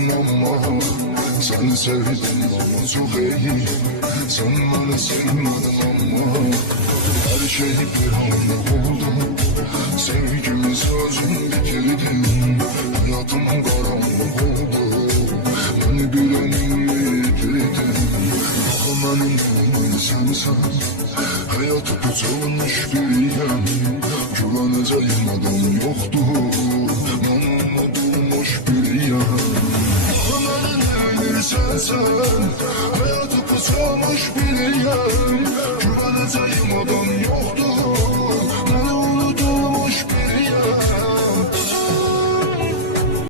sevmedin ama seni sevdim ama çok iyi. Sen beni sevmedin ama her şey bir anda oldu. Sevgimi sözüm bitirdim. Hayatım karanlık oldu. Beni bilenimi yitirdin. Benim sensen hayatı tutulmuş biriyim. Güveneceğim adam yoktu. Namumu bulmuş biriyim. Benim sensen hayatı tutulmuş biriyim.